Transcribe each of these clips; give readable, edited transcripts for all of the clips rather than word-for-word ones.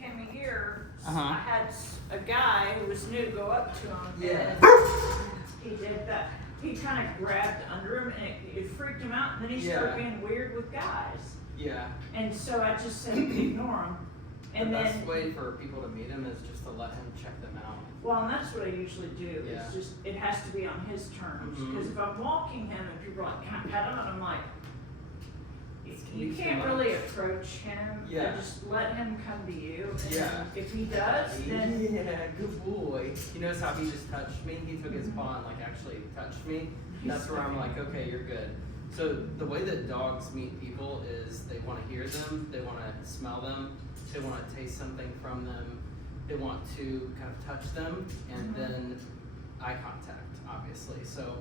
came a year, Uh-huh. I had a guy who was new go up to him. Yeah. And he did that. He kind of grabbed under him, and it freaked him out. And then he started being weird with guys. Yeah. And so I just said, ignore him. And the then, best way for people to meet him is just to let him check them out. well, and that's what I usually do. Yeah. It's just, it has to be on his terms. Mhm. Because if I'm walking him and people are like, can I pet him? And I'm like, you be too can't much. really approach him. Yeah. Just let him come to you. And Yeah. if he does, then Yeah, good boy. You notice how he just touched me? He took his paw and like actually touched me. That's where I'm like, okay, you're good. So the way that dogs meet people is they want to hear them, they want to smell them, they want to taste something from them, they want to kind of touch them, and then eye contact, obviously. So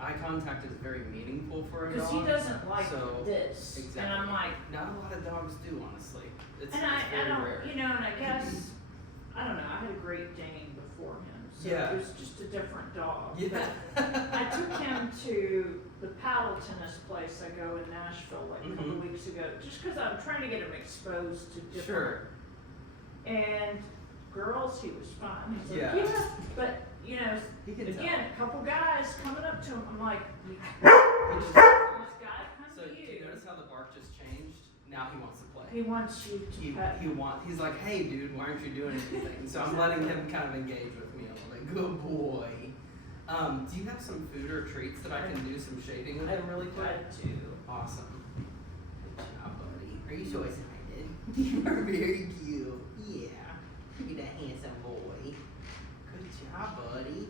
eye contact is very meaningful for a dog. because he doesn't like So, this. exactly. And I'm like, not a lot of dogs do, honestly. It's and I very don't, rare. you know, and I guess, I don't know, I had a Great Dane before him. So Yeah. it was just a different dog. Yeah. I took him to the paddle tennis place I go in Nashville like a couple weeks ago, just because I'm trying to get him exposed to different. Sure. And girls, he was fine. He's like, Yeah. yeah, but you know, He can again, a couple guys coming up to him. I'm like, He just- this guy come So to do you you. notice how the bark just changed? Now he wants to play. He wants you to pet him. He's like, hey dude, why aren't you doing anything? So I'm letting him kind of engage with me a little bit. Good boy. Do you have some food or treats that I can do some shading with him really quick? I do. Awesome. Good job, buddy. Are you so excited? You are very cute. Yeah. Look at that handsome boy. Good job, buddy.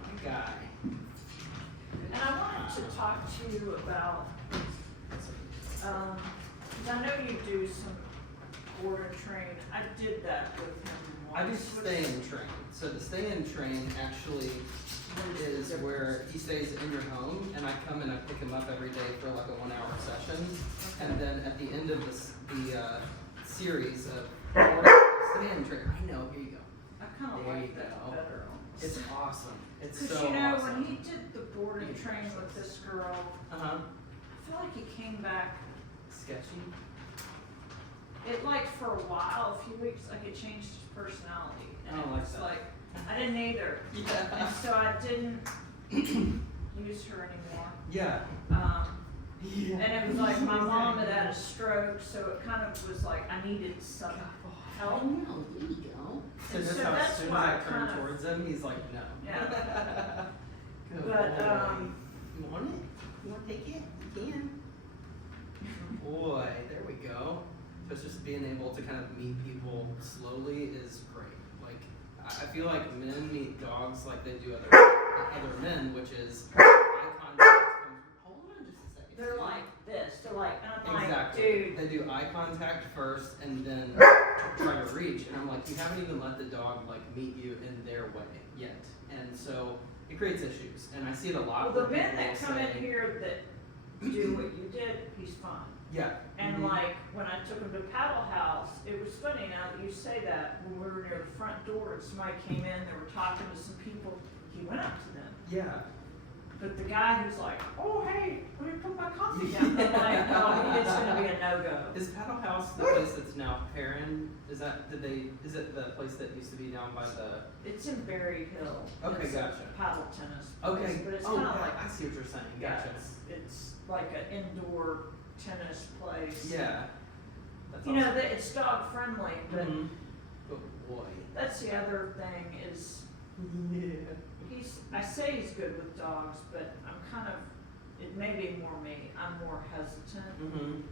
My guy. And I wanted to talk to you about, 'cause I know you do some board and train. I did that with him I once. do stay in train. So the stay in train actually is where he stays in your home, and I come and I pick him up every day for like a 1 hour session, and then at the end of the series of stay in train, I know, here you go. I kind of There you like that go. better. It's awesome. It's Because so you know, awesome. when he did the board and train with this girl, Uh-huh. I feel like he came back, Sketchy. it like for a while, a few weeks, like it changed his personality. And I it don't like was that. like, I didn't either. Yeah. And so I didn't use her anymore. Yeah. And it was like my mom had had a stroke, so it kind of was like I needed some help. No, there you go. So And just so how as that's soon as why I I turn kind of- towards him, he's like, no. Yeah. Good But, boy. You want it? You want to take it? You can. Boy, there we go. So it's just being able to kind of meet people slowly is great. Like, I feel like men meet dogs like they do other men, which is eye contact comes. Hold on just a second. They're like this. They're like, and I'm like, Exactly. dude. They do eye contact first and then try to reach. And I'm like, you haven't even let the dog like meet you in their way yet. And so it creates issues. And I see it a lot. Well, the where men people that come say- in here that do what you did, he's fine. Yeah. And Mhm. like when I took him to Paddle House, it was funny now that you say that. When we were near the front door and somebody came in, they were talking to some people. He went up to them. Yeah. But the guy who's like, oh hey, let me put my coffee down. I'm like, oh, it's gonna be a no-go. Is Paddle House the place that's now Perrin? Is it the place that used to be down by the? It's in Berry Hill. Okay, It's a gotcha. paddle tennis place, Okay. but it's Oh, kind of yeah, like I see what you're saying. yeah, Gotcha. it's like an indoor tennis place. Yeah. That's You know, it's dog friendly, but Mhm. Good boy. that's the other thing is Yeah. I say he's good with dogs, but I'm kind of, it may be more me. I'm more hesitant Mhm.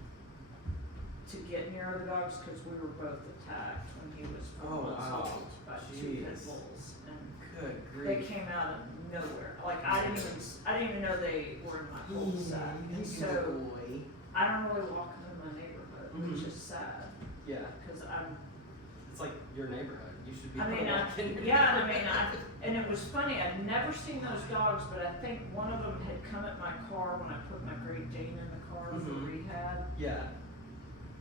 to get near other dogs because we were both attacked when he was 4 Oh, months wow. old by 2 pit Jeez. bulls, and Good they grief. came out of nowhere. Like I didn't even know they were in my cul-de-sac. And so Good boy. I don't really walk them in my neighborhood, which Mhm. is sad Yeah. because I'm. It's like your neighborhood. You should be. I mean, walking your yeah, I neighborhood. mean, and it was funny. I'd never seen those dogs, but I think one of them had come at my car when I put my Great Dane in the car for Mhm. rehab, Yeah.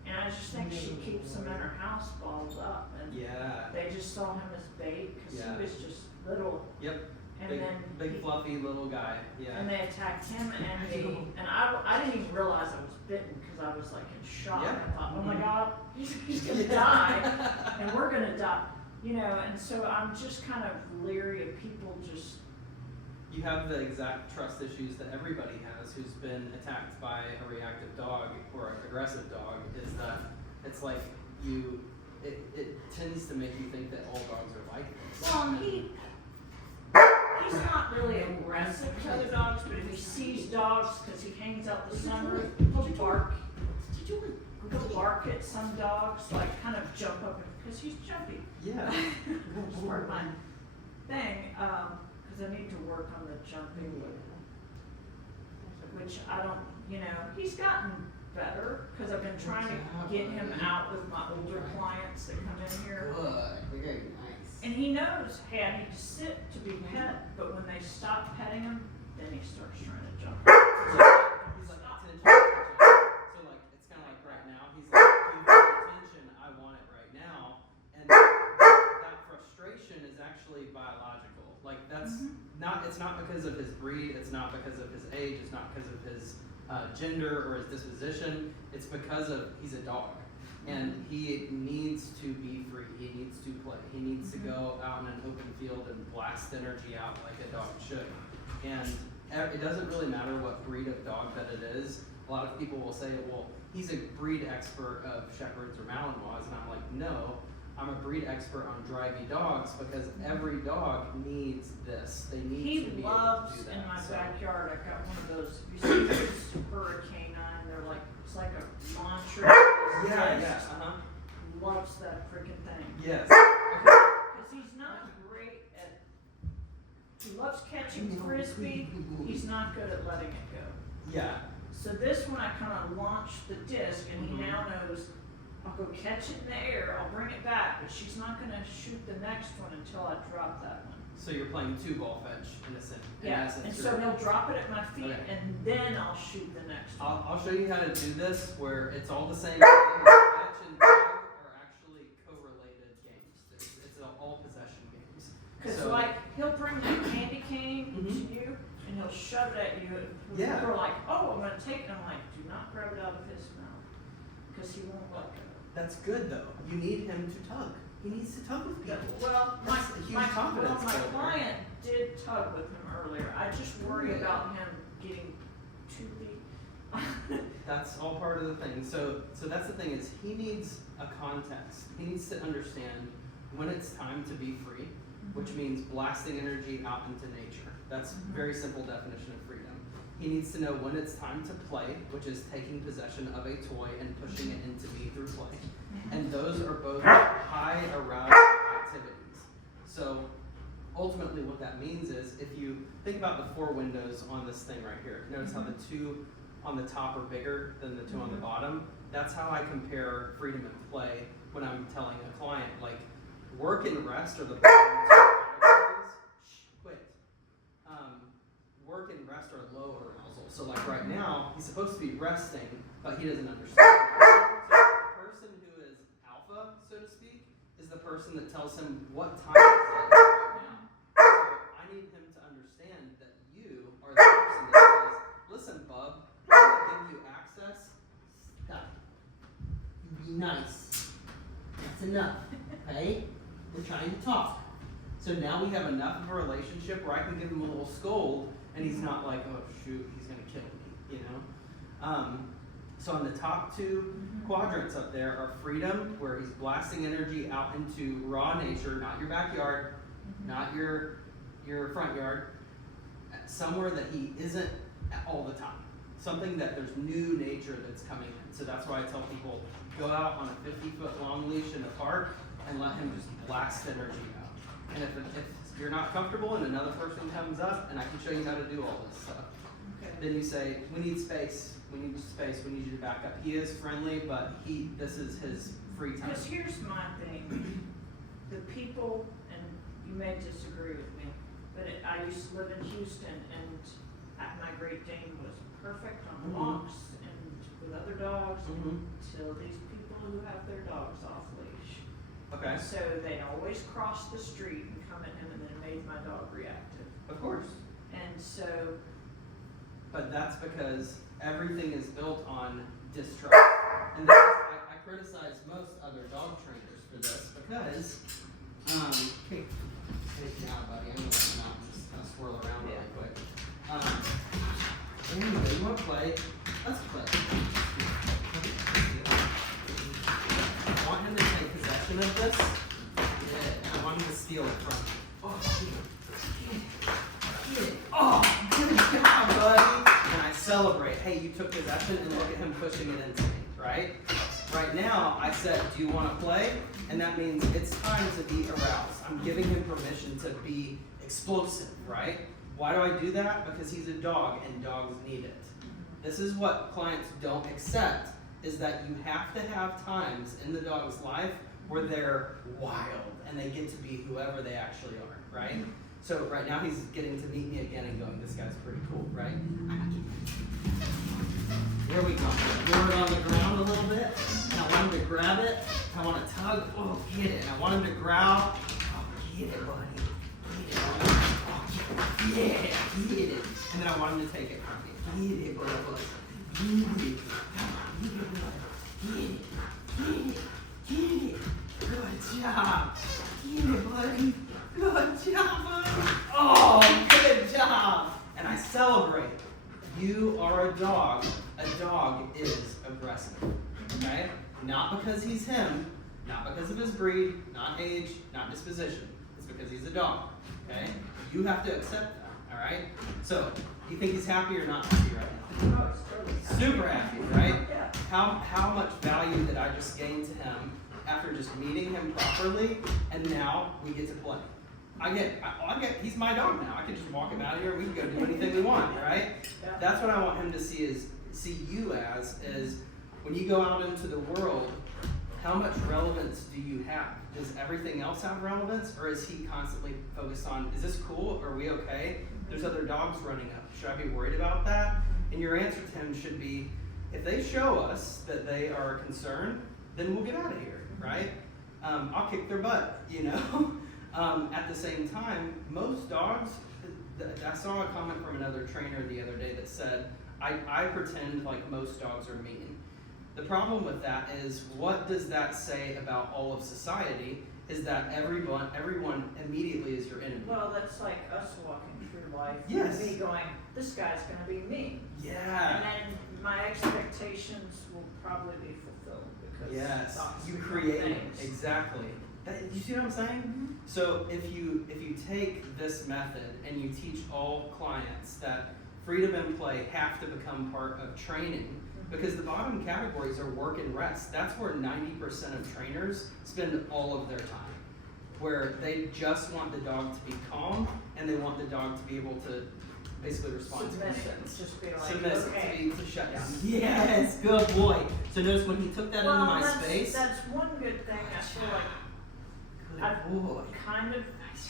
and I just think she keeps them in her house balled up, and Yeah. they just saw him as bait because Yeah. he was just little. Yep. And big, then big he- fluffy little guy. Yeah. And they attacked him and me, and I didn't even realize I was bitten because I was like in shock. Yeah. I thought, oh my Mhm. God, he's gonna die, and we're gonna die, you know. And so I'm just kind of leery of people just. You have the exact trust issues that everybody has who's been attacked by a reactive dog or an aggressive dog, is that it's like it tends to make you think that all dogs are like this. Well, and he's not really aggressive to other dogs, but if he sees dogs, because he hangs out the sunroof, he'll bark. He'll bark at some dogs, like kind of jump up, because he's jumpy. Yeah. It's part of my thing, because I need to work on the jumping, which I don't, you know, he's gotten better, because I've been trying to get him out with my older clients that come in here. Good, very nice. And he knows, hey, I need to sit to be pet, but when they stop petting him, then he starts trying to jump. He's like, attention, attention. So like, it's kind of like right now, he's like, give me attention, I want it right now. And that frustration is actually biological. Like that's not, it's not because of his breed, it's not because of his age, it's not because of his gender or his disposition, it's because of, he's a dog. And he needs to be free, he needs to play, he needs to go out in an open field and blast energy out like a dog should. And it doesn't really matter what breed of dog that it is. A lot of people will say, well, he's a breed expert of Shepherds or Malinois, and I'm like, no, I'm a breed expert on drivey dogs because every dog needs this. They need He to be able loves, to do that. in my So- backyard, I've got one of those, you see those Hurricane, they're like, it's like a launcher. Yeah, yeah, Loves that freaking thing. Yes. Because he's not great at, he loves catching frisbee, he's not good at letting it go. Yeah. So this one, I kind of launched the disc, and he Mhm. now knows, I'll go catch it in the air, I'll bring it back, but she's not gonna shoot the next one until I drop that one. So you're playing two ball fetch in a sense. Yeah, and so he'll drop it at my feet, Okay. and then I'll shoot the next one. I'll show you how to do this where it's all the same game. Fetch and tug are actually correlated games. It's all possession games. Cause So- like, he'll bring the candy cane Mhm. to you, and he'll shove it at you, and Yeah. people are like, oh, I'm gonna take it, and I'm like, do not grab it out of his mouth, cause he won't let go. That's good though. You need him to tug. He needs to tug with people. Well, That's a huge confidence my builder. client did tug with him earlier, I just worry Really? about him getting too big. That's all part of the thing. So that's the thing is he needs a context. He needs to understand when it's time to be free, which means blasting energy out into nature. That's very simple definition of freedom. He needs to know when it's time to play, which is taking possession of a toy and pushing it into me through play. And those are both high arousal activities. So ultimately what that means is if you think about the four windows on this thing right here, notice how the two on the top are bigger than the two on the bottom. That's how I compare freedom and play when I'm telling a client, like, work and rest are the bottom two categories. Quit. Work and rest are low arousal. So like right now, he's supposed to be resting, but he doesn't understand. So the person who is alpha, so to speak, is the person that tells him what time is it right now. So I need him to understand that you are the person that says, listen, bub, I'm gonna give you access. Stop. You be nice. That's enough, okay? We're trying to talk. So now we have enough of a relationship where I can give him a little scold, and he's not like, oh shoot, he's gonna kill me, you know? So on the top two quadrants up there are freedom, where he's blasting energy out into raw nature, not your backyard, not your front yard, somewhere that he isn't all the time. Something that there's new nature that's coming in. So that's why I tell people, go out on a 50-foot long leash in the park and let him just blast energy out. And if you're not comfortable and another person comes up and I can show you how to do all this stuff, Okay. then you say, we need space, we need you to back up. He is friendly, but this is his free time. Because here's my thing, the people, and you may disagree with me, but I used to live in Houston, and my Great Dane was perfect on walks and with other dogs until these people who have their dogs off leash. Okay. So they'd always cross the street and come at him, and then it made my dog reactive. Of course. And so, But that's because everything is built on distrust. And this is, I criticize most other dog trainers for this because, hey, now, buddy, I'm gonna let him out and just kind of swirl around really quick. Anyway, you want to play? Let's play. I want him to take possession of this. Yeah, and I want him to steal it from me. Oh, shit. Oh, good job, buddy. And I celebrate. Hey, you took possession, and look at him pushing it into me, right? Right now, I said, do you want to play? And that means it's time to be aroused. I'm giving him permission to be explosive, right? Why do I do that? Because he's a dog, and dogs need it. This is what clients don't accept, is that you have to have times in the dog's life where they're wild, and they get to be whoever they actually are, right? So right now he's getting to meet me again and going, this guy's pretty cool, right? There we go. Lower it on the ground a little bit. And I want him to grab it. I want to tug. Oh, get it. And I want him to growl. Oh, get it, buddy. Get it, buddy. Oh, yeah, get it. And then I want him to take it from me. Get it, buddy. Get it. Come on, get it, buddy. Get it. Get it. Good job. Get it, buddy. Good job, buddy. Oh, good job. And I celebrate. You are a dog. A dog is aggressive. Okay? Not because he's him, not because of his breed, not age, not disposition. It's because he's a dog. Okay? You have to accept that. Alright? So, do you think he's happy or not happy right now? oh, it's totally happy. Super happy, right? Yeah. How much value did I just gain to him after just meeting him properly, and now we get to play? He's my dog now. I can just walk him out of here and we can go do anything we want, right? Yeah. That's what I want him to see you as, is when you go out into the world, how much relevance do you have? Does everything else have relevance, or is he constantly focused on, is this cool? Are we okay? There's other dogs running up. Should I be worried about that? And your answer to him should be, if they show us that they are concerned, then we'll get out of here, right? I'll kick their butt, you know? At the same time, most dogs, I saw a comment from another trainer the other day that said, I pretend like most dogs are mean. The problem with that is, what does that say about all of society? Is that everyone immediately is your enemy. Well, that's like us walking through life. Yes. Me going, this guy's gonna be me. Yeah. And then my expectations will probably be fulfilled because Yes. dogs You are create things. exactly. You see what I'm saying? So if you take this method and you teach all clients that freedom and play have to become part of training, because the bottom categories are work and rest. That's where 90% of trainers spend all of their time, where they just want the dog to be calm and they want the dog to be able to basically respond to Submissive, commands. just be like, Submissive, okay. to shut down. Yes, good boy. So notice when he took that into Well, my that's, space. that's one good thing. I feel like Good I've boy. kind of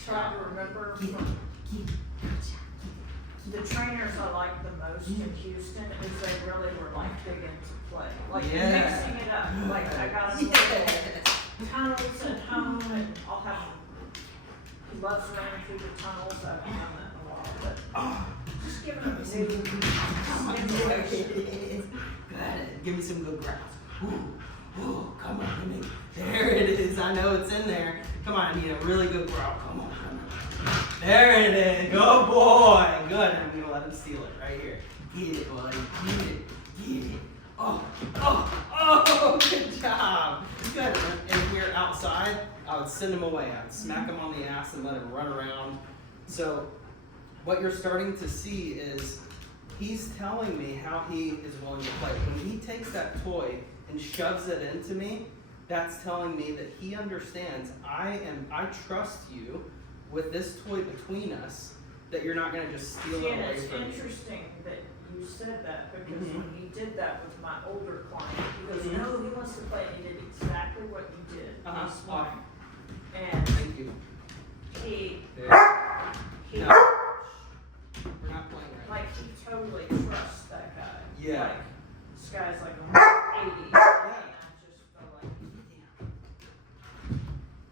tried to remember Keep it, from keep it. the trainers I liked the most in Houston is they really were like big into play. Like Yeah. mixing it up. Like I got him Yeah. tunnels at home and I'll have he loves running through the tunnels. I haven't done that in a while, but Oh. just giving him a new Come on, stimulation. good. Give me some good growls. Ooh, ooh, come on, give me. There it is. I know it's in there. Come on, I need a really good growl. Come on, come on. There it is. Good boy. Good. I'm gonna let him steal it right here. Get it, buddy. Get it. Get it. Oh, oh, oh, good job. Good. And if we were outside, I would send him away. I'd smack him on the ass and let him run around. So what you're starting to see is he's telling me how he is willing to play. When he takes that toy and shoves it into me, that's telling me that he understands I trust you with this toy between us, that you're not gonna just steal See, it and away it's from me. interesting that you said that because Mhm. when he did that with my older client, he goes, no, he wants to play, and he did exactly what you did Uh-huh. this morning. And Thank you. he, There. he, No. We're not playing right now. like, he totally trusts that guy. Yeah. Like, this guy's like 80, and I just felt like,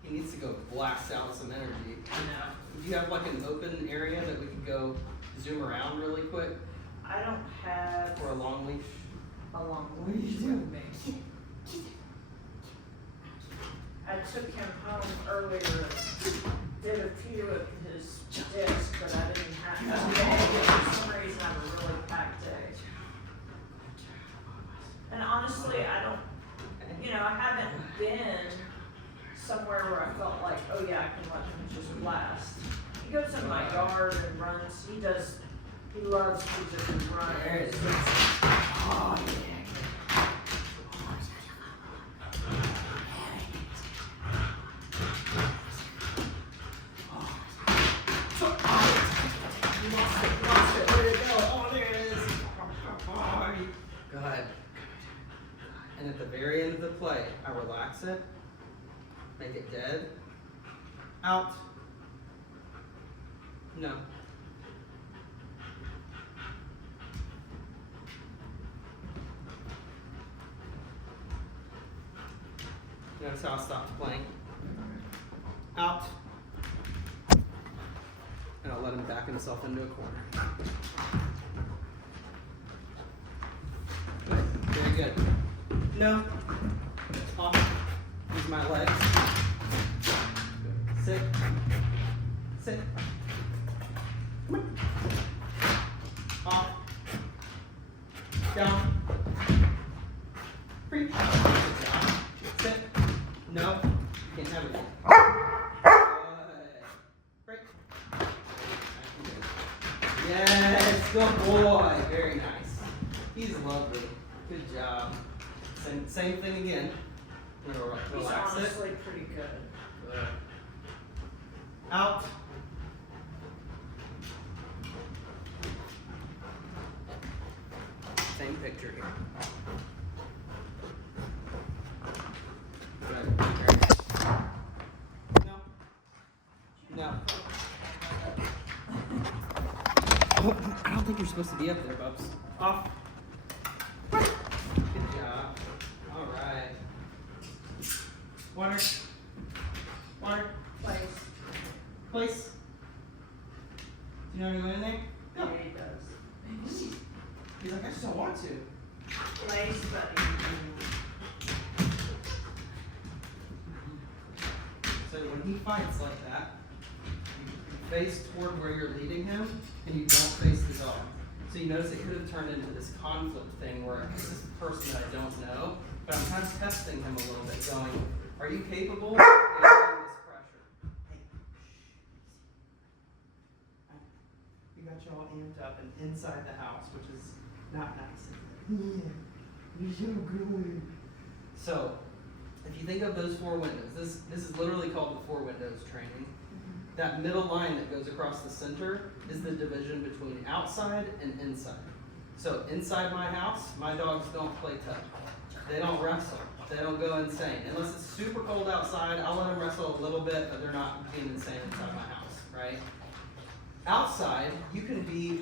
He He needs to go blast out some energy. Do you have like an open area that we could go zoom around really quick? I don't have Or a long leash? a long leash with me. I took him home earlier, did a few of his discs, but I didn't have today. For some reason, I have a really packed day. And honestly, I don't, I haven't been somewhere where I felt like, oh yeah, I can let him just blast. He goes in my yard and runs. He loves to just run. There it is. Oh yeah. Good. And at the very end of the play, I relax it, make it dead, out, no. Notice how I stopped playing. Out. And I'll let him back himself into a corner. Good. Very good. No. Off. Use my legs. Good. Sit. Sit. Come on. Off. Down. Free. Good job. Sit. No. You can't have it. Good. Break. Yes. Good boy. Very nice. He's lovely. Good job. Same thing again. He's Relax it. honestly pretty good. Good. Out. Same picture here. Good. Very nice. No. No. Oh, I don't think you're supposed to be up there, Bubs. Off. Good job. All right. Water. Water. Place. Place. Do you know how to go in there? Yeah, he does. He's like, I just don't want to. Place, buddy. So when he fights like that, you face toward where you're leading him, and you don't face the dog. So you notice it could have turned into this conflict thing where this is a person that I don't know, but I'm kind of testing him a little bit, going, are you capable of handling this pressure? Hey, shh. You got you all amped up and inside the house, which is not nice. Yeah, you're so good. So, if you think of those 4 windows, this is literally called the 4 windows training. That middle line that goes across the center is the division between outside and inside. So inside my house, my dogs don't play tug. They don't wrestle. They don't go insane. Unless it's super cold outside, I'll let them wrestle a little bit, but they're not being insane inside my house, right? Outside, you can be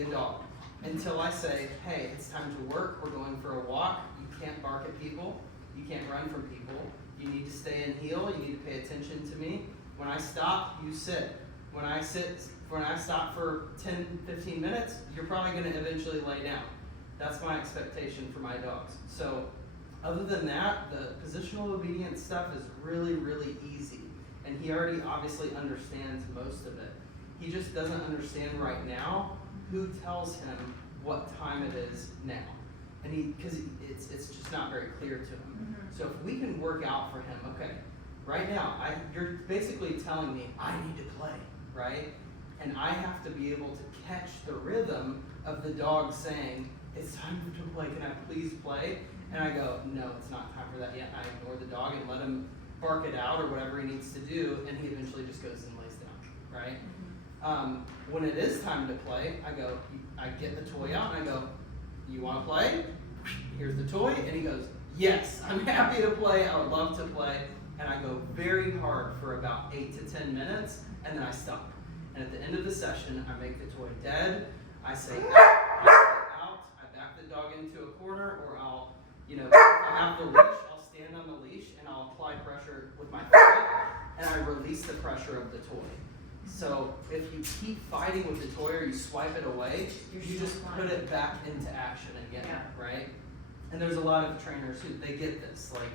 a dog. Until I say, hey, it's time to work, we're going for a walk, you can't bark at people, you can't run from people, you need to stay in heel, you need to pay attention to me. When I stop, you sit. When I stop for 10, 15 minutes, you're probably going to eventually lay down. That's my expectation for my dogs. So other than that, the positional obedience stuff is really, really easy. And he already obviously understands most of it. He just doesn't understand right now who tells him what time it is now. And because it's just not very clear to him. So if we can work out for him, okay, right now, you're basically telling me I need to play, right? And I have to be able to catch the rhythm of the dog saying, it's time to play, can I please play? And I go, no, it's not time for that yet. I ignore the dog and let him bark it out or whatever he needs to do, and he eventually just goes and lays down, right? When it is time to play, I get the toy out and I go, you want to play? Here's the toy, and he goes, yes, I'm happy to play, I would love to play. And I go very hard for about 8 to 10 minutes, and then I stop. And at the end of the session, I make the toy dead. I say out, I back the dog into a corner, or if I have the leash, I'll stand on the leash and I'll apply pressure with my foot. and I release the pressure of the toy. So if you keep fighting with the toy or you swipe it away, You're you still just fighting. put it back into action again, Yeah. right? And there's a lot of trainers who they get this, like,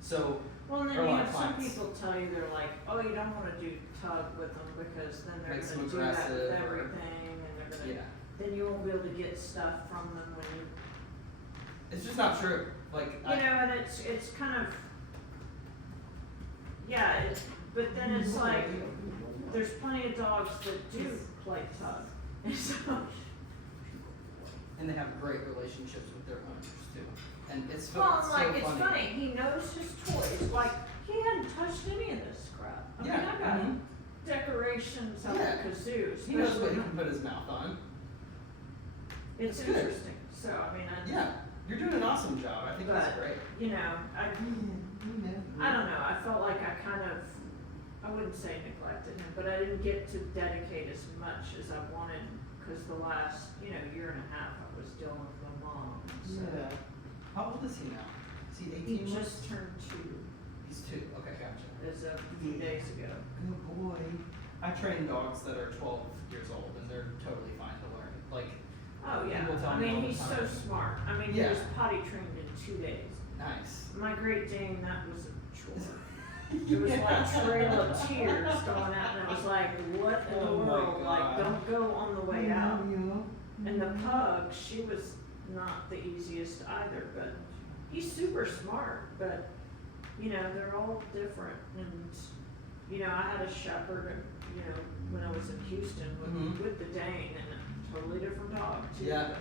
so Well, and then Or a you lot have of some clients. people tell you they're like, oh, you don't wanna do tug with them because then they're Makes gonna them do that with aggressive or- everything and they're gonna, yeah, then you won't be able to get stuff from them when you, it's just not true. Like, you know, and it's kind of, yeah, but then it's like, there's plenty of dogs that do play tug. And so, and they have great relationships with their owners too. And it's well, so like, it's funny. funny, he knows his toys, like, he hadn't touched any of this crap. I mean, Yeah, I got mhm. decorations out Yeah. the kazoo, He knows what especially, he can put his mouth on. it's It's good. interesting, so, I mean, Yeah, you're doing an awesome job. I think that's But- great. you know, I don't know, I felt like I kind of, I wouldn't say neglected him, but I didn't get to dedicate as much as I wanted, cause the last, you know, year and a half I was dealing with my mom, so. Yeah. How old is he now? Is he He 18 months? just turned 2 He's 2. Okay, gotcha. as of a few days ago. Good boy. I train dogs that are 12 years old and they're totally fine to learn. Like, Oh, yeah, People tell I me all mean, the he's so time. smart, I mean, he Yeah. was potty trained in 2 days. nice. My Great Dane, that was a chore. It was like a trail of tears going out, and it was like, what in the Oh my world, like, God. don't go on the way out. And the pug, she was not the easiest either, but he's super smart, but, you know, they're all different, and, you know, I had a shepherd, you know, when I was in Houston Mhm. with the Dane, and a totally different dog, too. Yeah.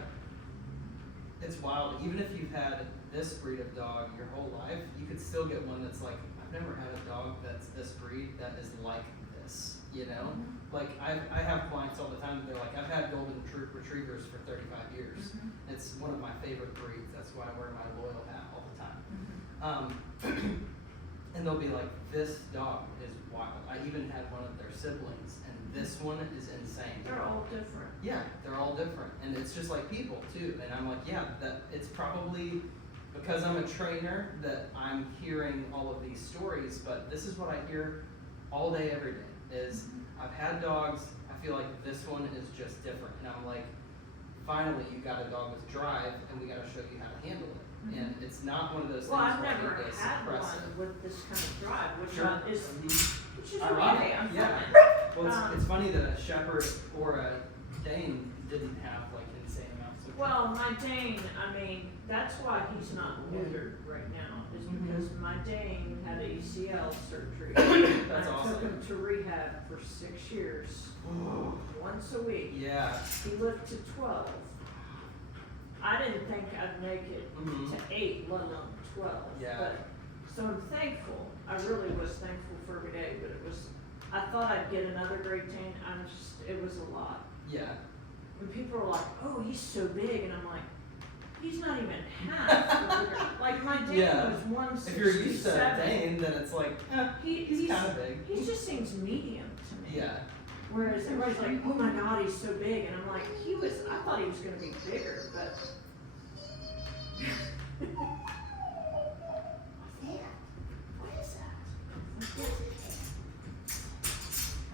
It's wild. Even if you've had this breed of dog your whole life, you could still get one that's like, I've never had a dog that's this breed that is like this, you know? Like, I have clients all the time, they're like, I've had golden retrievers for 35 years. Mhm. It's one of my favorite breeds. That's why I wear my loyal hat all the time. Mhm. And they'll be like, this dog is wild. I even had one of their siblings, and this one is insane. They're all different. Yeah, they're all different, and it's just like people too. And I'm like, yeah, that it's probably because I'm a trainer that I'm hearing all of these stories. But this is what I hear all day, every day. Is I've had dogs. I feel like this one is just different, and I'm like, finally, you got a dog with drive, and we got to show you how to handle it. Mhm. And it's not one of those Well, things I've where never I need to had suppress it. one with this kind of drive, which Sure. which is Ironic, okay, I'm yeah. fine. Well, it's funny that a shepherd or a Dane didn't have like insane amounts of. Well, my Dane, I mean, that's why he's not neutered right now, is Mhm. because my Dane had ACL surgery. That's I awesome. took him to rehab for 6 years, once a week. Yeah. He lived to 12. I didn't think I'd make it Mhm. to 8, let alone 12. Yeah. But, so I'm thankful. I really was thankful for every day, but it was, I thought I'd get another Great Dane. It was a lot. Yeah. When people are like, oh, he's so big, and I'm like, he's not even half. the bigger. Like my Dane Yeah. was 167. If you're used to a Dane, then it's like, he's kind of big. He just seems medium to me. Yeah. Whereas everybody's like, oh my God, he's so big, and I'm like, I thought he was gonna be bigger, but.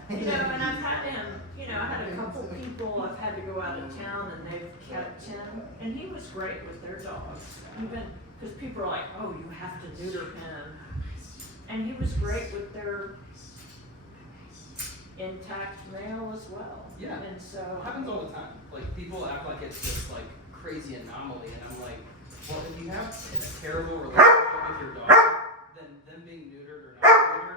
You know, and I've had him, you know, I had a couple people I've had to go out of town and they've kept him, and he was great with their dogs. Even, because people are like, oh, you have to neuter him. And he was great with their intact male as well. Yeah. And so. It happens all the time. Like, people act like it's this, like, crazy anomaly, and I'm like, well, if you have a terrible relationship with your dog, then them being neutered or not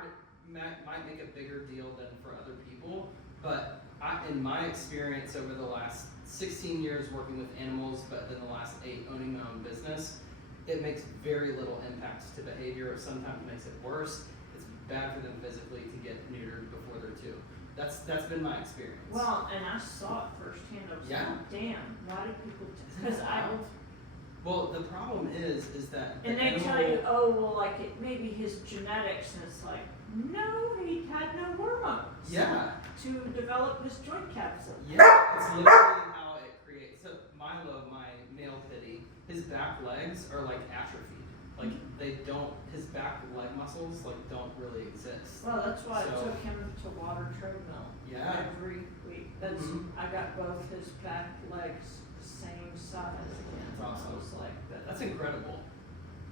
neutered might make a bigger deal than for other people. But in my experience over the last 16 years working with animals, but then the last 8 owning my own business, it makes very little impact to behavior, or sometimes makes it worse. It's bad for them physically to get neutered before they're 2. That's been my experience. Well, and I saw it firsthand. I was Yeah. like, damn, why do people? Isn't Because that I. wild? Well, the problem is that the And they tell animal- you, oh, well, like it maybe his genetics, and it's like, no, he had no hormones. Yeah, To develop this joint capsule. yeah, it's literally how it creates. So Milo, my male pitty, his back legs are like atrophied. Like they don't, his back leg muscles like don't really exist. Well, that's why I So- took him to water treadmill Yeah. every week. That's, Mhm. I got both his back legs the same size again. That's awesome. I was like, That's incredible.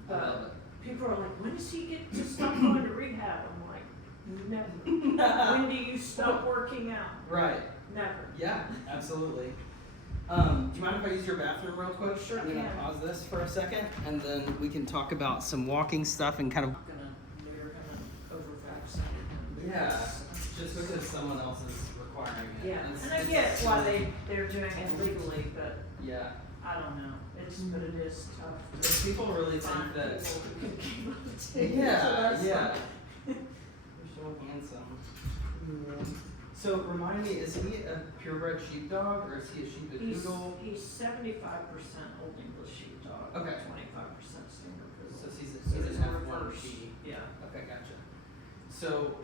I love it. People are like, when does he get to stop going to rehab? I'm like, never. When do you stop working out? Right. Never. Yeah, absolutely. Do you mind if I use your bathroom real quick? Sure I'm gonna can. pause this for a second, and then we can talk about some walking stuff and kind of. They're gonna over-vaccinate him. Yeah, because- just because someone else is requiring it. Yeah, It's- and I it's- get why they're doing it legally, but Yeah. I don't know. But it is tough to If people really find think that. people who can keep up to it. So Yeah, that's yeah. like- You're so handsome. So remind me, is he a purebred sheepdog or is he a sheepadoodle? He's 75% Old English sheepdog. Okay. 25% Stinger Poodle. So he's So an it's F1 reverse. P. Yeah. Okay, gotcha. So,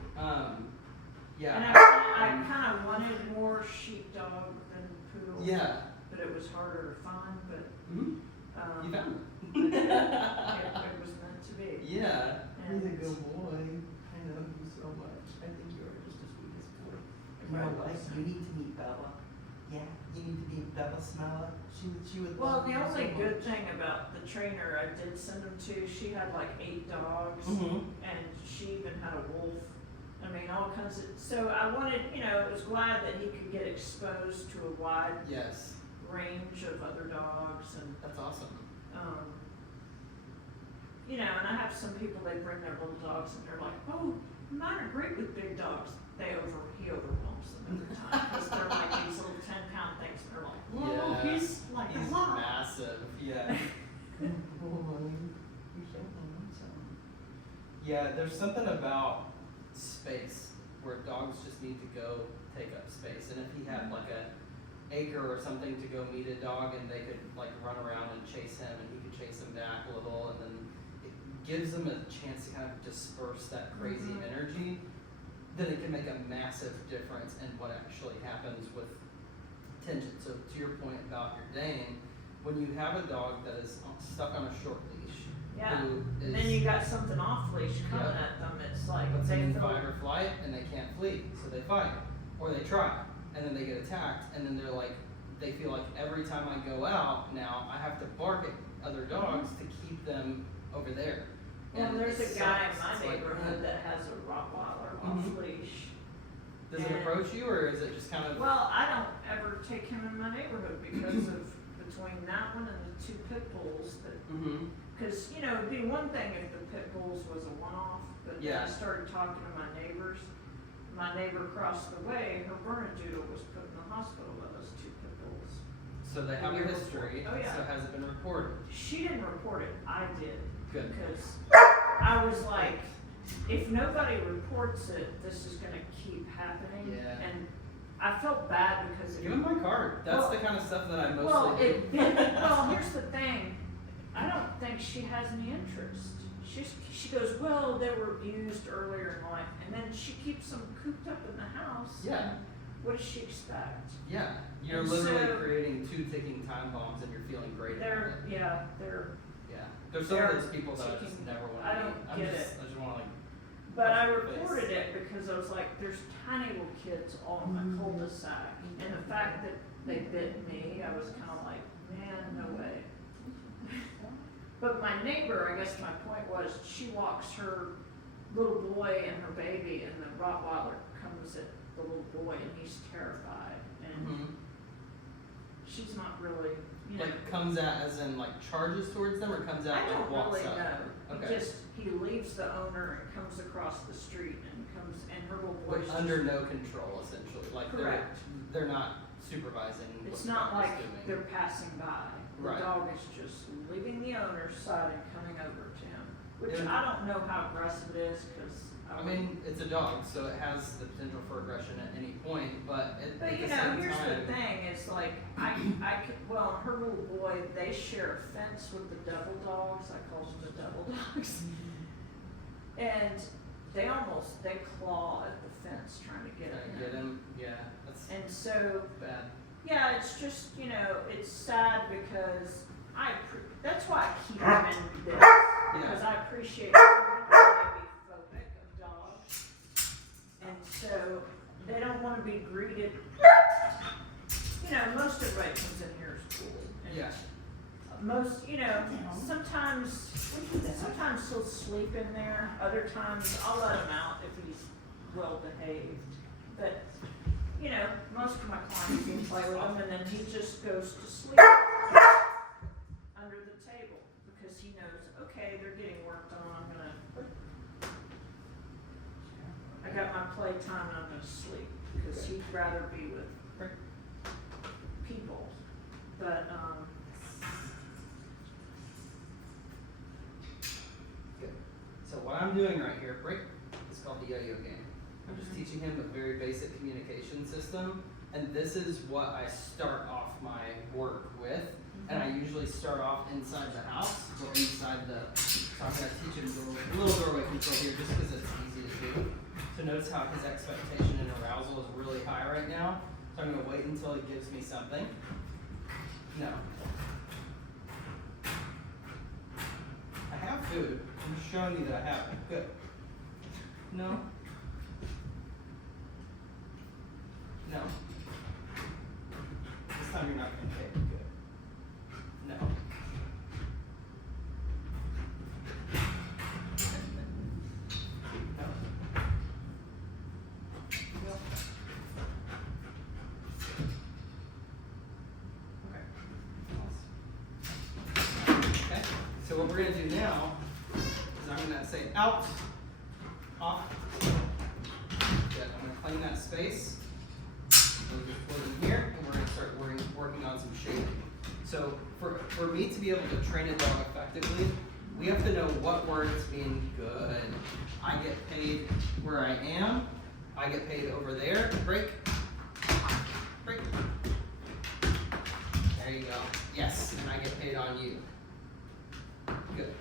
yeah. And I kind of wanted more sheepdog than poodle. Yeah. But it was harder to find. But Mhm. You found it, it. it was meant to be. Yeah. And He's a good boy. I know you so much. I think you are just the sweetest boy. You know what? You need to meet Bella. Yeah, you need to meet Bella Smella. She would Well, love the you so only good much. thing about the trainer I did send him to, she had like 8 dogs, Mhm. and she even had a wolf. I mean, all kinds of. So I wanted, was glad that he could get exposed to a wide Yes. range of other dogs, and That's awesome. and I have some people, they bring their little dogs, and they're like, oh, mine are great with big dogs. He overwhelms them every time because they're like these little 10-pound things, and they're like, whoa, Yeah. he's like He's a lot. massive. Yeah. Good boy. You're so handsome. Yeah, there's something about space where dogs just need to go take up space. And if he had like a acre or something to go meet a dog and they could like run around and chase him and he could chase him back a little, and then it gives them a chance to kind of disperse that crazy Mhm. energy, then it can make a massive difference in what actually happens with tension. So to your point about your Dane, when you have a dog that is stuck on a short leash, Yeah. who is And then you got something off leash coming Yeah. at them. It's like puts they them in feel. fight or flight and they can't flee, so they fight or they try, and then they get attacked, and then they're like, they feel like every time I go out now I have to bark at other dogs to keep them over there. Well, And there's it a guy in sucks. my It's like, neighborhood that has a Rottweiler off Mhm. leash. does it and- approach you or is it just kind of? Well, I don't ever take him in my neighborhood because of between that one and the 2 pit bulls that. Mm-hmm. Because, it'd be one thing if the pit bulls was a one-off, but then Yeah. I started talking to my neighbors. My neighbor across the way, her Bernedoodle was put in the hospital by those 2 pit bulls. So they have a Year history. before. Oh, yeah. So has it been reported? She didn't report it, I did. Good. Because I was like, if nobody reports it, this is gonna keep happening. Yeah. And I felt bad because it. Give him my card. That's Well- the kind of stuff that I mostly Well, do. well, here's the thing. I don't think she has any interest. She goes, well, they were abused earlier in life, and then she keeps them cooped up in the house. Yeah. What does she expect? Yeah, you're And literally so- creating 2 ticking time bombs and you're feeling great about They're, it. yeah, Yeah, there's some they're of those people that I just ticking- never want to I meet. don't I'm get just, I just want to like, but I Face. reported it because I was like, there's tiny little kids all in my cul-de-sac, and the fact that they bit me, I was kind of like, man, no way. But my neighbor, I guess my point was, she walks her little boy and her baby, and the Rottweiler comes at the little boy, and he's terrified, and mhm. she's not really, Like comes at as in like charges towards them or comes at I like don't walks really up? know. Okay. He leaves the owner and comes across the street and her little boy's Like just. under no control essentially. Like Correct. they're not supervising It's what not the dog like is doing. they're passing by. The Right. dog is just leaving the owner's side and coming over to him, which Yeah. I don't know how aggressive it is, cause I mean, it's a dog, so it has the potential for aggression at any point, but at but the you same know, here's time, the thing, it's like, I could, well, her little boy, they share a fence with the devil dogs, I call them the devil dogs. And they claw at the fence trying to get at get him. him. Yeah, that's And so, bad. yeah, it's just, it's sad because that's why I keep him in this. because I appreciate people may be phobic of dogs. And so they don't wanna be greeted, you know, most everybody comes in here is cool. And Yeah. Most, you know, sometimes he'll sleep in there, other times I'll let him out if he's well behaved. But, you know, most of my clients will play with him and then he just goes to sleep under the table because he knows, okay, they're getting worked on, I got my playtime and I'm gonna sleep because he'd rather be with people. But, Good. So what I'm doing right here, break, is called the yo-yo game. I'm just teaching him a very basic communication system, and this is what I start off my work with. And I usually start off inside the house, or inside the, so I'm gonna teach him a little doorway control here just because it's easy to do. So notice how his expectation and arousal is really high right now. So I'm gonna wait until he gives me something. No. I have food. I'm just showing you that I have it. Good. No. No. This time you're not gonna take it. Good. No. No. No. Okay. So what we're gonna do now is I'm gonna say out, off. Good. I'm gonna claim that space. We'll just put it in here, and we're gonna start working on some shaping. So for me to be able to train a dog effectively, we have to know what words mean good. I get paid where I am. I get paid over there. Break. Break. There you go. Yes, and I get paid on you. Good.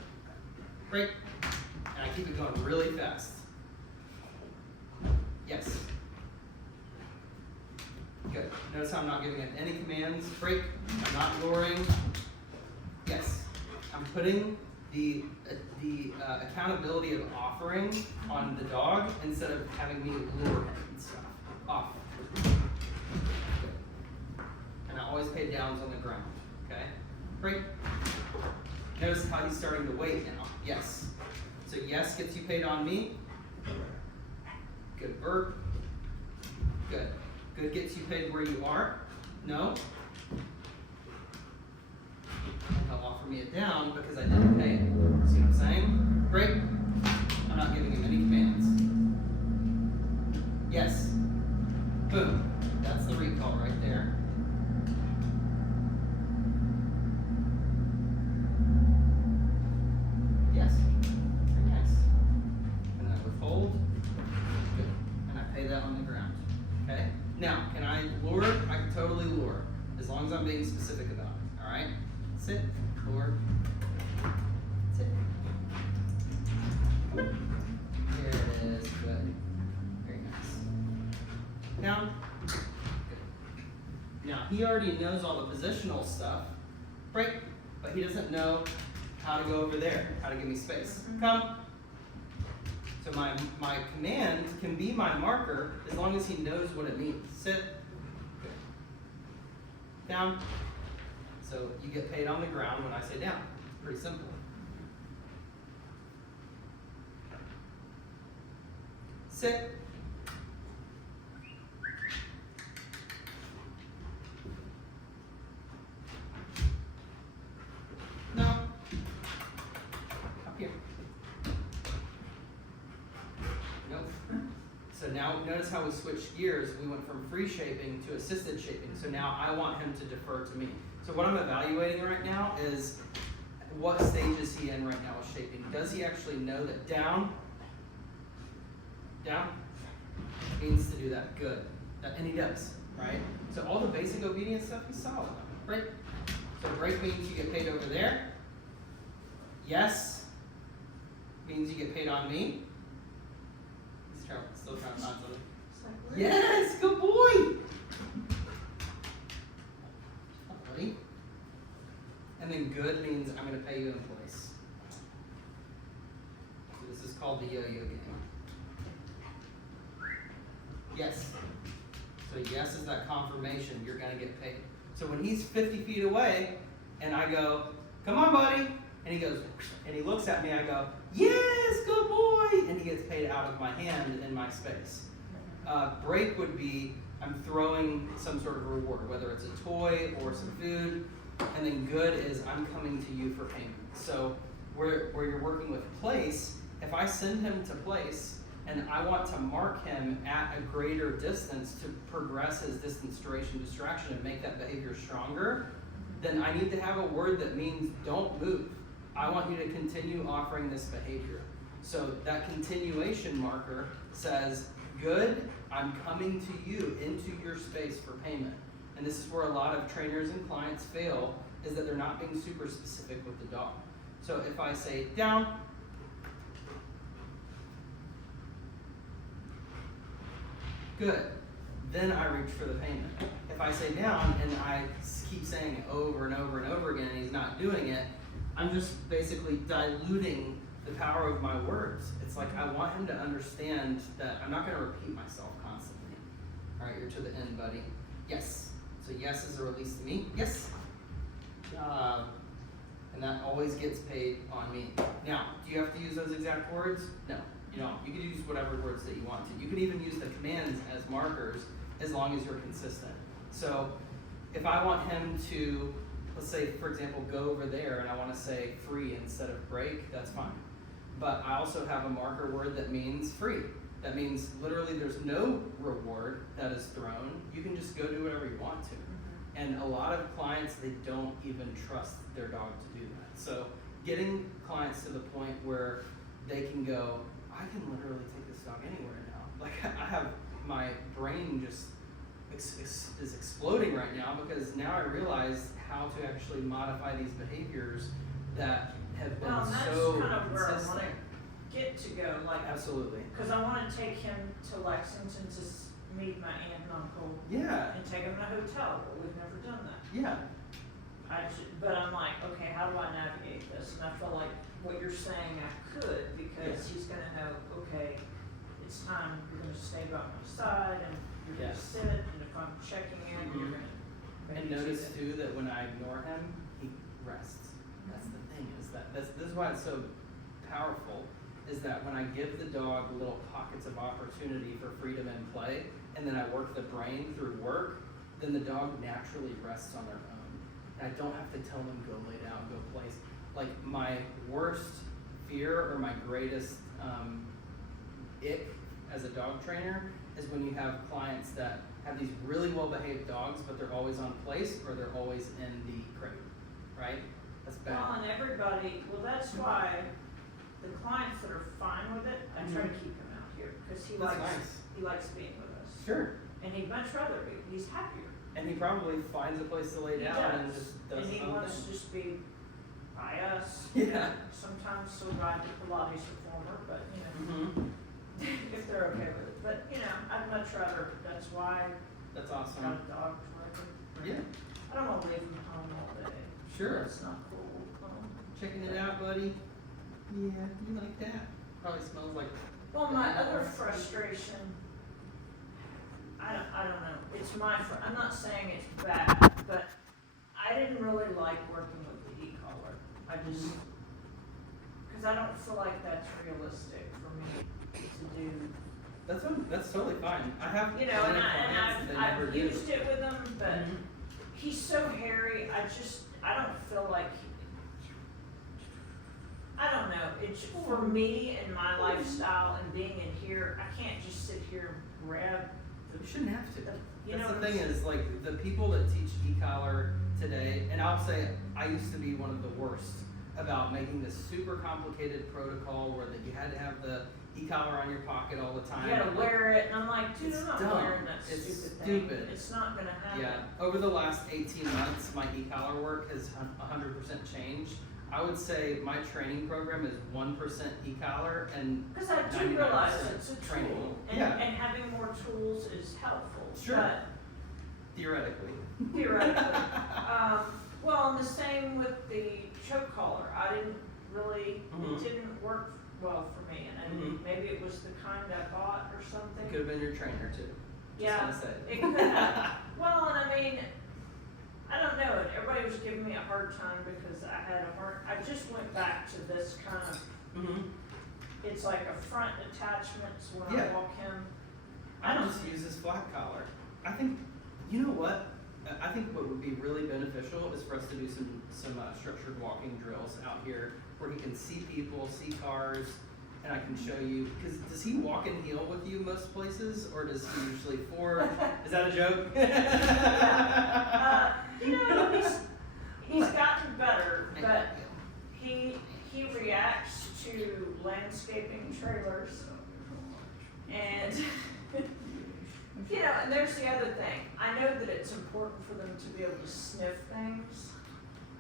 Break. And I keep it going really fast. Yes. Good. Notice how I'm not giving it any commands. Break. I'm not luring. Yes. I'm putting the accountability of offering on the dog instead of having me lure him and stuff. Off. Good. And I always pay downs on the ground. Okay? Break. Notice how he's starting to wait now. Yes. So yes gets you paid on me. Good. Burp. Good. Good gets you paid where you are. No. And he'll offer me a down because I didn't pay him. See what I'm saying? Break. I'm not giving him any commands. Yes. Boom. That's the recall right there. Yes. Very nice. And I withhold. Good. And I pay that on the ground. Okay? Now, can I lure? I can totally lure, as long as I'm being specific about it. All right? Sit, lure, sit. There it is. Good. Very nice. Down. Good. Now, he already knows all the positional stuff. Break. But he doesn't know how to go over there, how to give me space. Come. So my command can be my marker as long as he knows what it means. Sit. Good. Down. So you get paid on the ground when I say down. It's pretty simple. Sit. No. Up here. Nope. So now notice how we switched gears. We went from free shaping to assisted shaping. So now I want him to defer to me. So what I'm evaluating right now is what stage is he in right now with shaping. Does he actually know that down means to do that? Good. And he does, right? So all the basic obedience stuff, he's solid. Break. So break means you get paid over there. Yes means you get paid on me. He's still trying to find something. Yes, good boy. Buddy. And then good means I'm going to pay you in place. This is called the yo-yo game. Yes. So yes is that confirmation you're gonna get paid. So when he's 50 feet away and I go, come on buddy, and he goes, and he looks at me, I go, yes, good boy, and he gets paid out of my hand in my space. Break would be, I'm throwing some sort of reward, whether it's a toy or some food, and then good is I'm coming to you for payment. So where you're working with place, if I send him to place and I want to mark him at a greater distance to progress his distance, duration, distraction, and make that behavior stronger, then I need to have a word that means don't move. I want you to continue offering this behavior. So that continuation marker says, good, I'm coming to you into your space for payment. And this is where a lot of trainers and clients fail, is that they're not being super specific with the dog. So if I say down, good, then I reach for the payment. If I say down and I keep saying it over and over and over again and he's not doing it, I'm just basically diluting the power of my words. It's like I want him to understand that I'm not going to repeat myself constantly. All right, you're to the end, buddy. Yes. So yes is a release to me. Yes. And that always gets paid on me. Now, do you have to use those exact words? No, you don't. You can use whatever words that you want to. You can even use the commands as markers as long as you're consistent. So if I want him to, let's say, for example, go over there and I want to say free instead of break, that's fine. But I also have a marker word that means free. That means literally there's no reward that is thrown. You can just go do whatever you want to. And a lot of clients, they don't even trust their dog to do that. So getting clients to the point where they can go, I can literally take this dog anywhere now. Like I have, my brain just is exploding right now because now I realize how to actually modify these behaviors that have been so kind of where I consistent. want to get to go, like, Absolutely. because I want to take him to Lexington to meet my aunt and uncle Yeah. and take him to a hotel, but we've never done that. Yeah. But I'm like, okay, how do I navigate this? And I feel like what you're saying I could, because he's gonna know, okay, it's time, you're gonna stay by my side and you're gonna Yes. sit, and if I'm checking in, you're gonna. And maybe notice do that. too that when I ignore him, he rests. That's the thing, is that this is why it's so powerful, is that when I give the dog little pockets of opportunity for freedom and play, and then I work the brain through work, then the dog naturally rests on their own. And I don't have to tell them go lay down, go place. Like my worst fear or my greatest ick as a dog trainer is when you have clients that have these really well-behaved dogs, but they're always on place or they're always in the crate, right? That's bad. Well, and everybody, well, that's why the clients that are fine with it, I try to keep him out here, because he That's likes, nice. he likes being with us. Sure. And he'd much rather be, he's happier. And he probably finds a place to lay He down and does. just does And he something. wants to just be by us. Yeah. Sometimes he'll ride the Pilates reformer, but, you know, Mhm. if they're okay with it. But, you know, I'd much rather, that's why That's I got awesome. a dog to work with. Yeah. I don't wanna leave him home all day. Sure. It's not cool. Checking it out, buddy. Yeah, you like that? Probably smells like. Well, my other frustration, I don't know, it's I'm not saying it's bad, but I didn't really like working with the e-collar. I just, cause I don't feel like that's realistic for me to do. That's totally fine. I have You know, and clients that never I've do. used it with him, but Mhm. he's so hairy, I don't feel like, I don't know, it's for me and my lifestyle and being in here, I can't just sit here and grab You shouldn't have to. you know That's what the I'm thing saying? is, like, the people that teach e-collar today, and I'll say I used to be one of the worst about making this super complicated protocol where that you had to have the e-collar on your pocket all the time. You gotta wear it, and I'm like, dude, It's I'm not dumb. wearing that It's stupid stupid. thing. It's not gonna happen. Yeah, over the last 18 months, my e-collar work has 100% changed. I would say my training program is 1% e-collar and Cause I do 99% realize it's a training. tool, and, Yeah. and having more tools is helpful, Sure. but theoretically. theoretically. Well, and the same with the choke collar, I didn't really, Mhm. it didn't work well, for me, and Mhm. maybe it was the kind I bought or It something. could have been your trainer too. Just Yeah, gonna say. it could have. Well, and I mean, I don't know, everybody was giving me a hard time because I just went back to this kind of, Mhm. it's like a front attachment, so when I Yeah. walk him, I don't just use his flat collar. I think, you know what? I think what would be really beneficial is for us to do some structured walking drills out here where he can see people, see cars, and I can show you. Because does he walk and heel with you most places, or does he usually forge? Is that a joke? you know, he's gotten better, but he reacts to landscaping trailers, and you know, and there's the other thing. I know that it's important for them to be able to sniff things,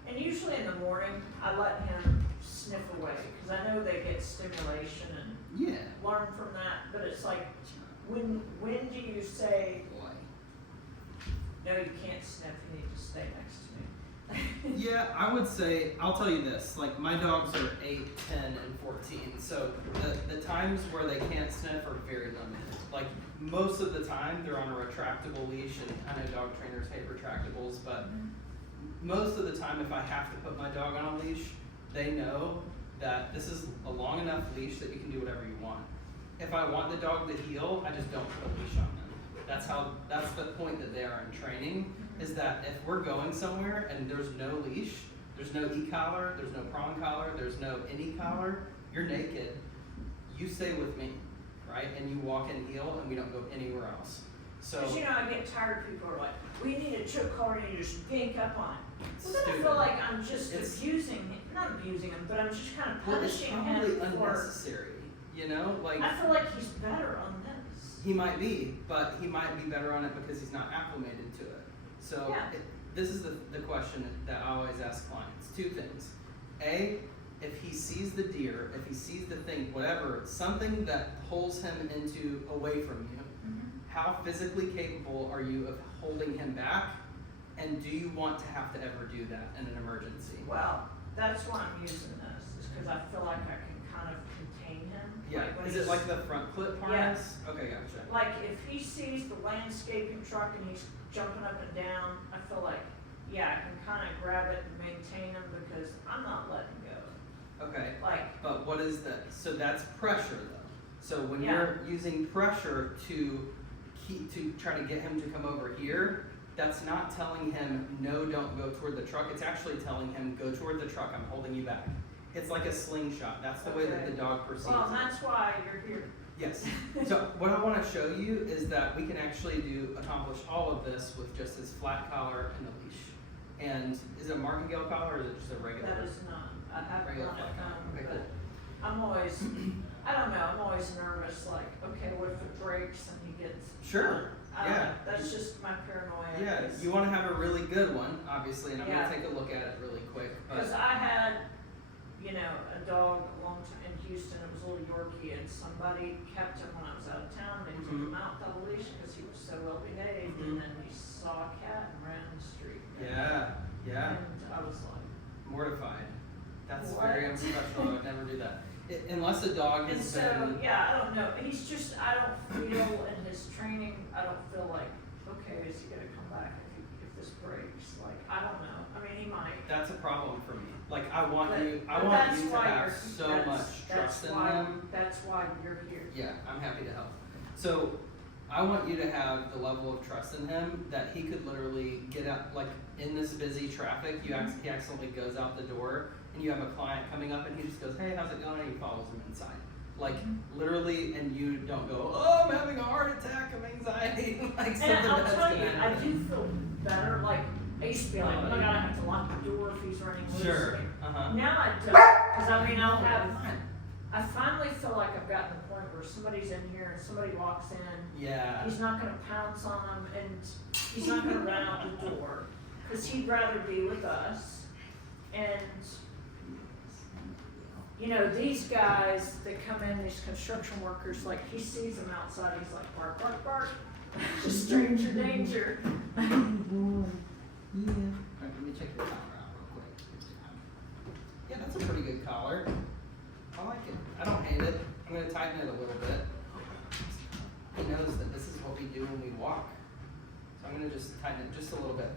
and usually in the morning I let him sniff away because I know they get stimulation and Yeah. learn from that. But it's like, when do you say, no, you can't sniff, you need to stay next to me? Yeah, I would say, I'll tell you this, like my dogs are 8, 10, and 14, so the times where they can't sniff are very limited. Like most of the time they're on a retractable leash, and I know dog trainers hate retractables, but most of the time if I have to put my dog on a leash, they know that this is a long enough leash that you can do whatever you want. If I want the dog to heel, I just don't put a leash on them. That's the point that they are in training, is that if we're going somewhere and there's no leash, there's no e-collar, there's no prong collar, there's no any collar, you're naked, you stay with me, right? And you walk in heel and we don't go anywhere else. So, Because you know, I get tired, people are like, we need a choke collar and you just yank up on it. Well, then I stupid. feel like I'm just It's- not abusing him, but I'm just kind of Well, it's punishing probably him for, unnecessary, you know? Like, I feel like he's better on this. he might be, but he might be better on it because he's not acclimated to it. So Yeah. this is the question that I always ask clients. 2 things. A, if he sees the deer, if he sees the thing, whatever, something that pulls him away from you, how physically capable are you of holding him back? And do you want to have to ever do that in an emergency? Well, that's why I'm using this, is because I feel like I can kind of contain him. Yeah, Like when is it he's- like the front clip harness? Okay, gotcha. Like if he sees the landscaping truck and he's jumping up and down, I feel like, yeah, I can kind of grab it and maintain him because I'm not letting go. Okay. Like, But what is that? So that's pressure though. So when Yeah. you're using pressure to try to get him to come over here, that's not telling him, no, don't go toward the truck. It's actually telling him, go toward the truck, I'm holding you back. It's like a slingshot. That's the way that Okay. the dog perceives well, and it. that's why you're here. Yes. So what I want to show you is that we can actually accomplish all of this with just his flat collar and a leash. And is it a martingale collar or is it just a regular? That is not, I have Regular one flat at collar. home, Okay, but cool. I'm always, I don't know, I'm always nervous, like, okay, what if it breaks and he gets. Sure. I don't Yeah. know, that's just my paranoia. Yeah, you want to have a really good one, obviously, and I'm Yeah. gonna take a look at it really quick. Because But I had, you know, a dog a long time in Houston, it was a little Yorkie, and somebody kept him when I was out of town, they took Mhm. him out without a leash because he was so well behaved, Mhm. and then he saw a cat and ran the street. yeah, yeah, And I was like, mortified. That's What? very unprofessional. I would never do that. Unless a dog and has so, been. yeah, I don't know, he's just, I don't feel in his training, I don't feel like, okay, is he gonna come back if this breaks, like, I don't know, I mean, he might. That's a problem for me. Like I want But- you but want that's you to why have you're- so that's- much trust in why- them. That's why you're here. Yeah, I'm happy to help. So I want you to have the level of trust in him that he could literally get out, like in this busy traffic, he accidentally goes out the door and you have a client coming up and he just goes, hey, how's it going? And he follows him inside. Like literally, and you don't go, oh, I'm having a heart attack of anxiety. Like something And I'll that's tell gonna you, I happen. do feel better, like, I used to be like, oh my god, I have to lock the door if he's running loose. Sure. Uh-huh. Now I don't, cause I mean, I'll have, I finally feel like I've gotten to the point where somebody's in here and somebody walks in, Yeah. he's not gonna pounce on them and he's not gonna run out the door, cause he'd rather be with us. And, you know, these guys that come in, these construction workers, like, he sees them outside, he's like, bark, bark, bark, stranger danger. Yeah. Alright, let me check your collar out real quick. Yeah, that's a pretty good collar. I like it. I don't hate it. I'm gonna tighten it a little bit. He knows that this is what we do when we walk. So I'm gonna just tighten it just a little bit.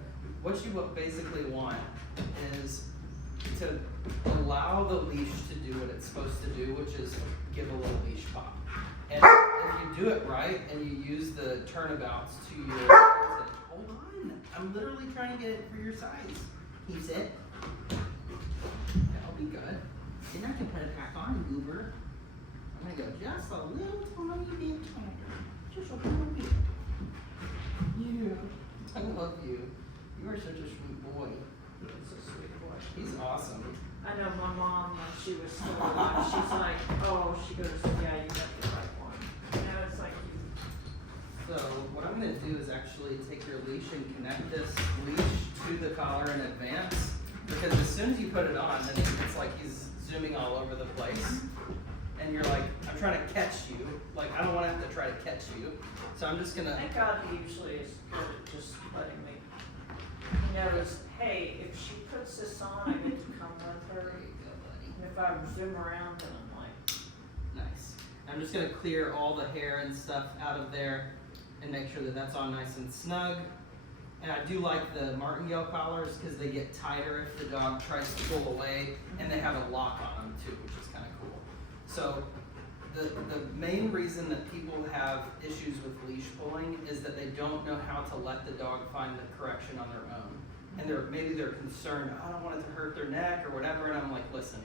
What you basically want is to allow the leash to do what it's supposed to do, which is give a little leash pop. And if you do it right and you use the turnabouts to your, hold on, I'm literally trying to get it for your size. Keeps it. That'll be good. Then I can put it back on, goober. I'm gonna go just a little tiny bit tighter. Just a little bit. You, I love you. You are such a sweet boy. He's a sweet boy. He's awesome. I know my mom, when she was still alive, she's like, oh, she goes, yeah, you got the right one. You know, it's like you, So what I'm gonna do is actually take your leash and connect this leash to the collar in advance, because as soon as you put it on, then it's like he's zooming all over the place. And you're like, I'm trying to catch you. Like, I don't want to have to try to catch you. So I'm just gonna, thank God he usually is good at just letting me. He knows, hey, if she puts this on, I get to come with there her. you go, buddy. And if I zoom around, then I'm like, Nice. I'm just gonna clear all the hair and stuff out of there and make sure that that's all nice and snug. And I do like the martingale collars because they get tighter if the dog tries to pull away, and they have a lock on them too, which is kind of cool. So the main reason that people have issues with leash pulling is that they don't know how to let the dog find the correction on their own. And maybe they're concerned, oh, I don't want it to hurt their neck or whatever, and I'm like, listen,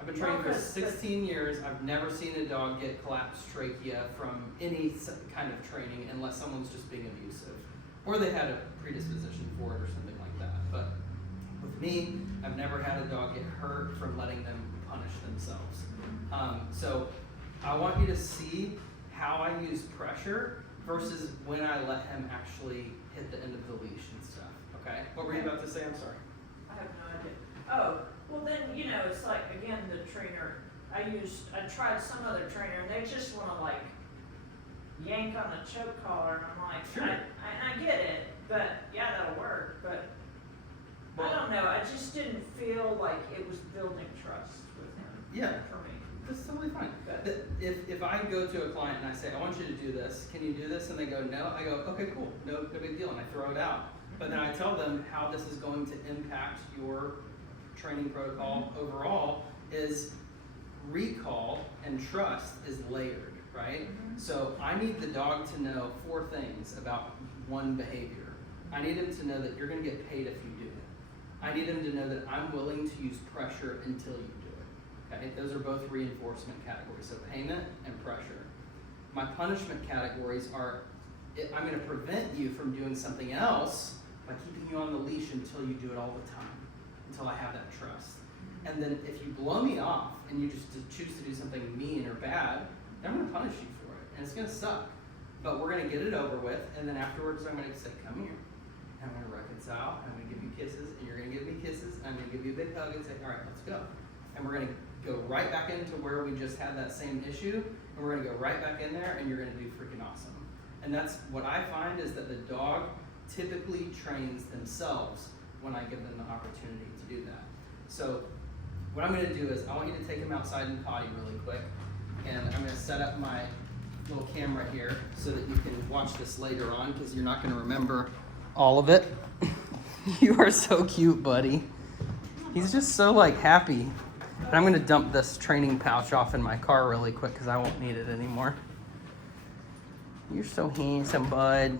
I've been training for 16 years. I've never seen a dog get collapsed trachea from any kind of training unless someone's just being abusive. Or they had a predisposition for it or something like that. But with me, I've never had a dog get hurt from letting them punish themselves. So I want you to see how I use pressure versus when I let him actually hit the end of the leash and stuff. Okay? What were you about to say? I'm sorry. I have no idea. Oh, well then, you know, it's like, again, the trainer, I tried some other trainer, and they just wanna like yank on the choke collar, and I'm like, Sure. I get it, but yeah, that'll work, but I Well, don't know, I just didn't feel like it was building trust with him. Yeah. For me. That's totally fine. But If I go to a client and I say, I want you to do this, can you do this? And they go, no, I go, okay, cool, no big deal, and I throw it out. But then I tell them how this is going to impact your training protocol overall is recall and trust is layered, right? So I need the dog to know 4 things about one behavior. I need him to know that you're gonna get paid if you do it. I need him to know that I'm willing to use pressure until you do it. Okay, those are both reinforcement categories, so payment and pressure. My punishment categories are, I'm gonna prevent you from doing something else by keeping you on the leash until you do it all the time, until I have that trust. And then if you blow me off and you just choose to do something mean or bad, then I'm gonna punish you for it, and it's gonna suck. But we're gonna get it over with, and then afterwards I'm gonna say, come here. And I'm gonna reconcile, I'm gonna give you kisses, and you're gonna give me kisses, and I'm gonna give you a big hug and say, all right, let's go. And we're gonna go right back into where we just had that same issue, and we're gonna go right back in there, and you're gonna do freaking awesome. And that's what I find is that the dog typically trains themselves when I give them the opportunity to do that. So what I'm gonna do is I want you to take him outside and potty really quick, and I'm gonna set up my little camera here so that you can watch this later on because you're not gonna remember all of it. You are so cute, buddy. He's just so like happy. And I'm gonna dump this training pouch off in my car really quick because I won't need it anymore. You're so handsome, bud.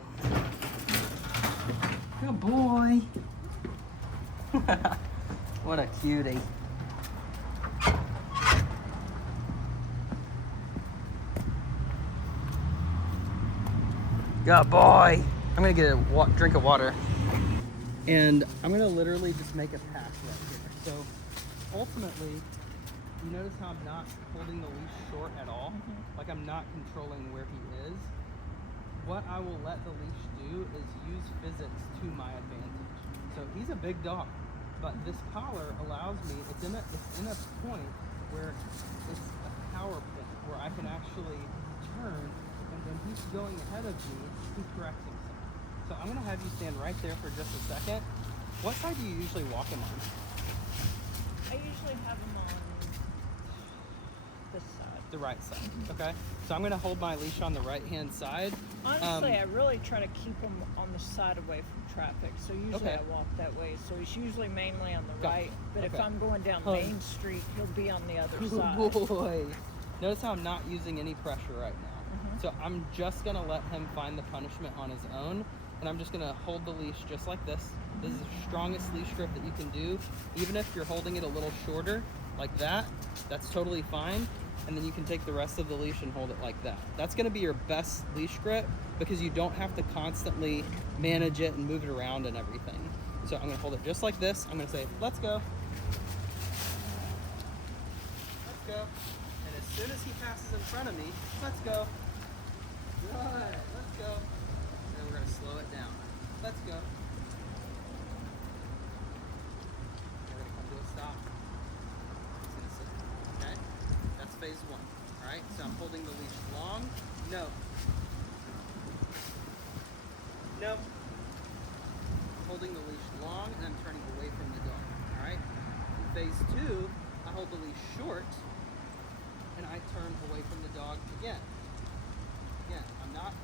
Good boy. What a cutie. Good boy. I'm gonna get a drink of water. And I'm gonna literally just make a pass right here. So ultimately, you notice how I'm not holding the leash short at all? Like I'm not controlling where he is. What I will let the leash do is use physics to my advantage. So he's a big dog, but this collar allows me, it's in a point where it's a power point where I can actually turn, and when he's going ahead of me, he corrects himself. So I'm gonna have you stand right there for just a second. What side do you usually walk him on? I usually have him on The right side. Okay. So I'm gonna hold my leash on the right hand side. Honestly, I really try to keep him on the side away from traffic. So usually Okay. I walk that way. So he's usually mainly on the Gotcha. right. But if Okay. I'm going down Huh. Main Street, he'll be on the other Good side. boy. Notice how I'm not using any pressure right now. So I'm just gonna let him find the punishment on his own, and I'm just gonna hold the leash just like this. This is the strongest leash grip that you can do. Even if you're holding it a little shorter, like that, that's totally fine. And then you can take the rest of the leash and hold it like that. That's gonna be your best leash grip because you don't have to constantly manage it and move it around and everything. So I'm gonna hold it just like this. I'm gonna say, let's go. Let's go. And as soon as he passes in front of me, let's go. Good, let's go. And then we're gonna slow it down. Let's go. We're gonna come to a stop. He's gonna sit. Okay? That's phase one. Alright? So I'm holding the leash long. No. No. I'm holding the leash long and I'm turning away from the dog. Alright? In phase two, I hold the leash short and I turn away from the dog again. Again, I'm not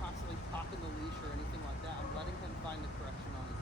constantly popping the leash or anything like that. I'm letting him find the correction on his